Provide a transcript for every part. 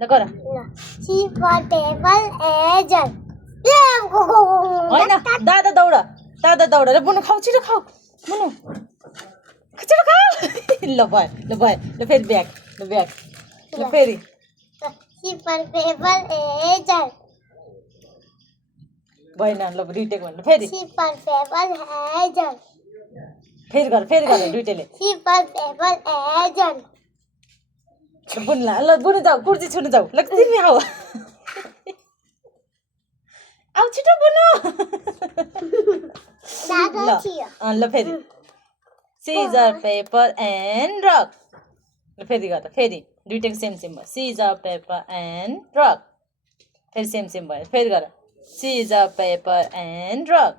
ल गर C for table, A होइन दादा दौड ल बुनु खाऊ छिटो खाऊ बुनु छिटो खाऊ ल भयो ल फेरि ब्याग ल फेरि C for table, A भएन ल रिटेक भन्नु फेरि C for table, A फेरि गर दुइटैले C for table, A बुनु ल बुनु जाऊ कुर्सी छुनु जाऊ ल तिमी आऊ आऊ छिटो बुनु ल फेरि सिजर पेपर एन्ड रक ल फेरि गर फेरि दुइटैको सेम भयो सिजर पेपर एन्ड रक फेरि सेम भयो फेरि गर सिजर पेपर एन्ड रक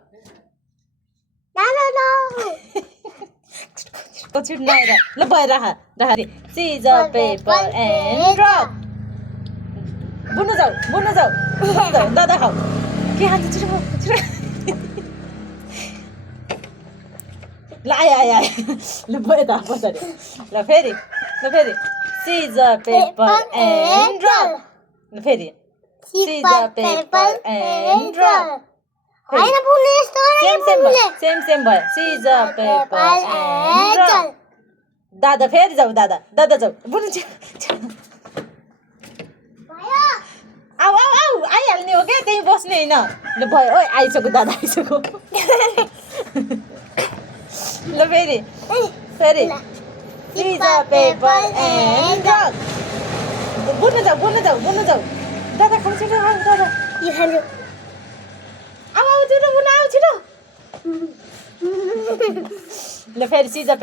छिटो नआएर ल भयो राख सिजर पेपर एन्ड रक बुनु जाऊ दादा खाऊ के खान्छ छिटो खाऊ छिटो ल आयो ल भयो त पछाडि ल फेरि सिजर पेपर एन्ड रक ल फेरि scissor paper and rock same भयो सिजर पेपर एन्ड रक दादा फेरि जाऊ दादा जाऊ बुनु आऊ आइहाल्ने हो क्या त्यही बस्ने होइन ल भयो ओइ आइसक्यो दादा आइसक्यो ल फेरि सिजर पेपर एन्ड रक बुनु जाऊ दादा खाऊ छिटो दादा आऊ छिटो बुनु आऊ छिटो ल फेरि सिजर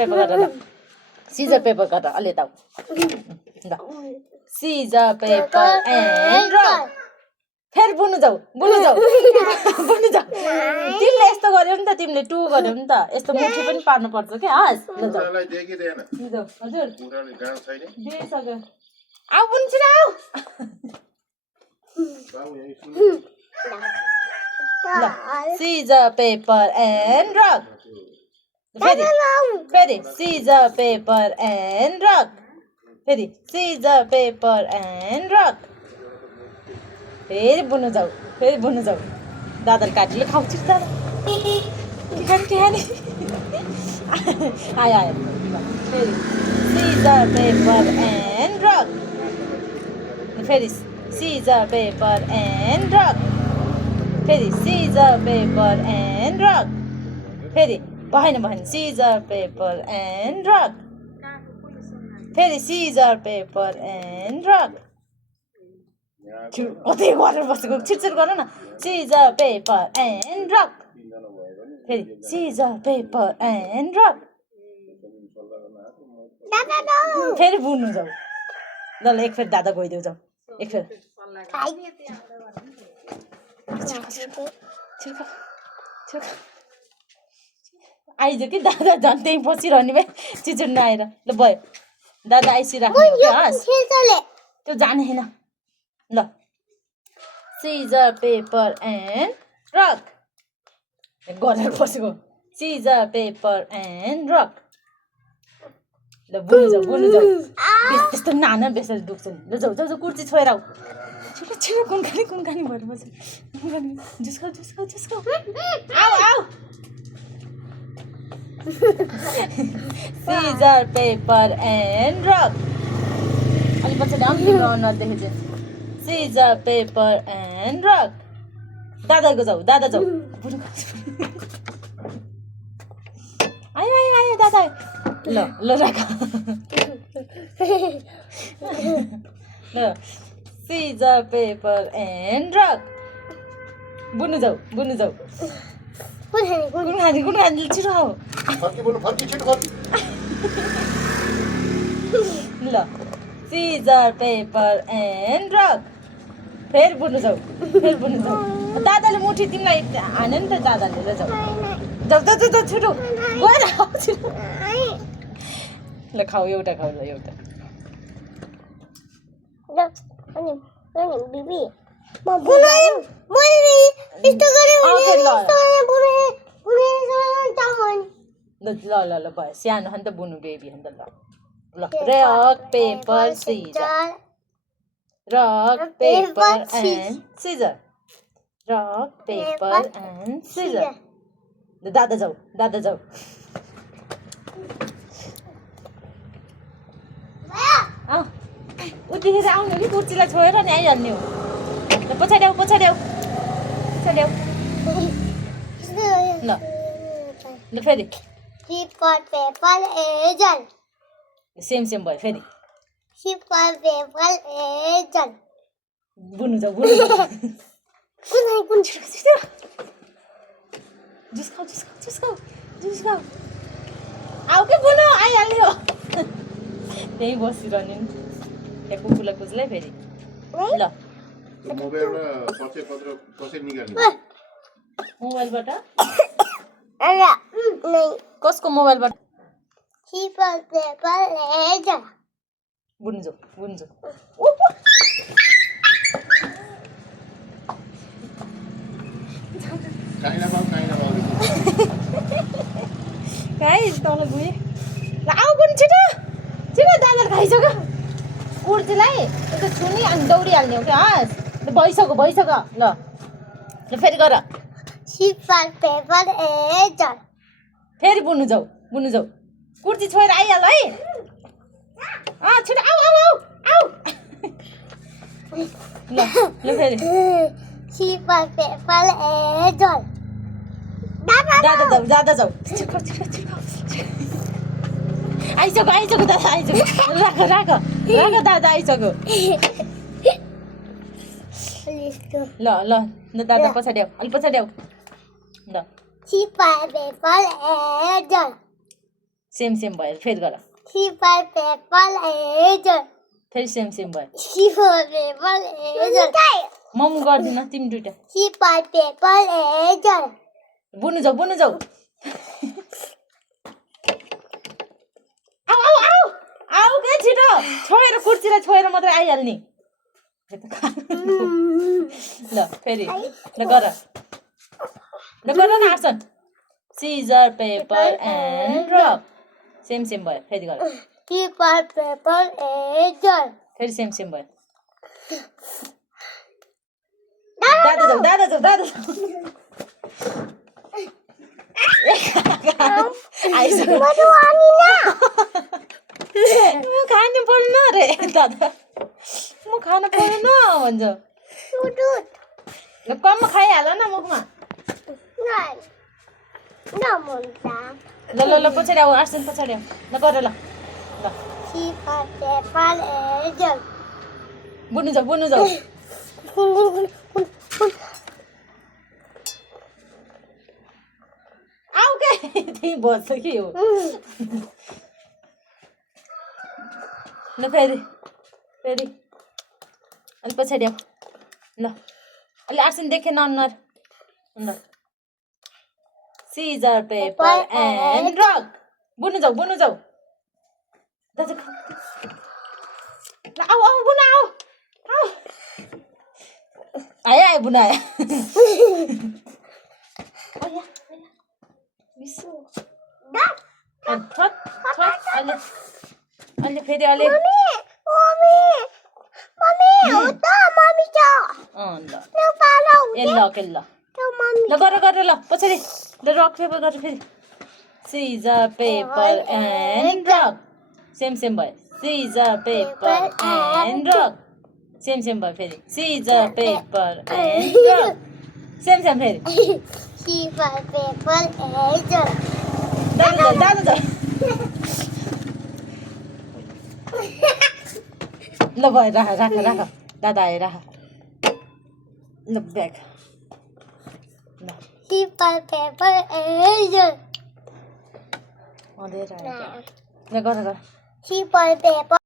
पेपर गर अलि ताउ ल सिजर पेपर एन्ड रक फेरि बुनु जाऊ तिमीले यस्तो गर्यौ नि त तिमीले 2 गर्यौ नि त यस्तो मुठी पनि पार्नु पर्छ के हस् ल जाऊ हजुर दिइसक्यो आऊ बुनु छिटो आऊ ल सिजर पेपर एन्ड रक फेरि सिजर पेपर एन्ड रक फेरि सिजर पेपर एन्ड रक फेरि बुनु जाऊ दादाले काटेर खाऊ छिटो दादा के खाने आयो फेरि सिजर पेपर एन्ड रक फेरि सिजर पेपर एन्ड रक फेरि सिजर पेपर एन्ड रक फेरि भएन सिजर पेपर एन्ड रक फेरि सिजर पेपर एन्ड रक कतै गरेर बसेको छिटो गर न सिजर पेपर एन्ड रक फेरि सिजर पेपर एन्ड रक फेरि बुनु जाऊ ल एक फेरि दादा गइदेऊ जाऊ एक फेरि आइज कि दादा झन् त्यहीँ बसिरहने भए छिटो नआएर ल भयो दादा आइसिराख्नु हस् त्यो जाने होइन ल सिजर पेपर एन्ड रक गरेर बसेको सिजर पेपर एन्ड रक ल बुनु जाऊ त्यस्तो नाना बेसरी दुख्छ नि ल जाऊ कुर्सी छोएर आऊ छिटो कुन खाने भएर बस्छ जुस खाऊ आऊ सिजर पेपर एन्ड रक अलि पछाडि अनुहार देखेको सिजर पेपर एन्ड रक दादा जाऊ आयो दादा ल राख ल सिजर पेपर एन्ड रक बुनु जाऊ कुन खाने छिटो आऊ ल सिजर पेपर एन्ड रक फेरि बुनु जाऊ दादाले मुठी तिमीलाई हाने नि त दादाले ल जाऊ छिटो गएर छिटो ल खाऊ एउटा ल भयो सानो हो नि त बुनु बेबी हो नि त ल rock paper scissor rock, Paper, paper, scissors. and scissor. Rock, paper, and scissor. दादा जाऊ दादा जाऊ अँ उतिखेर आउनु कि कुर्सीलाई छोएर नि आइहाल्ने हो पछाडि आऊ पछाडि आऊ पछाडि आऊ ल ल फेरि Paper, paper, agent. Same same भयो फेरि Paper, paper, agent. बुन्नु जाऊ बुन्नु जाऊ कुन जुस खाऊ जुस खाऊ जुस खाऊ जुस खाऊ आऊ के बुनु आइहाल्यो त्यहीँ बसिरहने नि त्यहाँ कुकुरलाई कुचलाई फेरि ल मोबाइल र परिचय पत्र कसरी निकाल्ने मोबाइलबाट नहीं कसको मोबाइलबाट Paper, paper, agent. बुन्नु जाऊ बुन्नु जाऊ चाइना बाल गाई तल गएँ ल आऊ बुनु छिटो छिटो दादाले खाइसक्यो कुर्तीलाई त्यो छुनी अनि दौडिहाल्ने हो क्या हस् ल भइसक्यो भइसक्यो ल ल फेरि गर Paper, paper, agent. फेरि बुन्नु जाऊ कुर्ती छोएर आइहाल है अँ छिटो आऊ आऊ आऊ आऊ ल ल फेरि Paper, paper, agent. दादा जाऊ छिटो छिटो छिटो आइसक्यो दादा आइसक्यो राख राख राख दादा आइसक्यो ल ल ल दादा पछाडि आऊ अलि पछाडि आऊ ल Paper, paper, agent. Same same भयो फेरि गर Paper, paper, agent. फेरि सेम सेम भयो Paper, paper, agent. म गर्दिनँ तिमी दुइटा Paper, paper, agent. बुन्नु जाऊ आऊ आऊ आऊ आऊ के छिटो छोएर कुर्सीलाई छोएर मात्रै आइहाल्ने ल फेरि ल गर न आर्सन scissor paper and rock same same भयो फेरि गर Paper, paper, agent. फेरि सेम सेम भयो दादा जाऊ आइसक्यो म खानु पर्दैन अरे दादा म खानु पर्दैन भन्छ ल कम खाइहाल न मुखमा ल ल ल पछाडि आऊ आर्सन पछाडि आऊ ल गर ल ल Paper, paper, agent. बुन्नु जाऊ आऊ के त्यही बस्छ कि हो ल फेरि अलि पछाडि आऊ ल अलि आर्सन देखेन अनुहार ल सिजर पेपर एन्ड रक बुन्नु जाऊ दाजु ल आऊ बुन आऊ आयो बुन आयो अहिले फेरि अहिले ल गर ल पछाडि ल रक पेपर गरेर फेरि scissor paper and rock same भयो scissor paper and rock same भयो फेरि scissor paper and rock same फेरि Paper, paper, agent. दादा ल भयो राख दादा आयो राख ल ब्याग ल Paper, paper, agent. अँधेर आयो ल गर Paper, paper.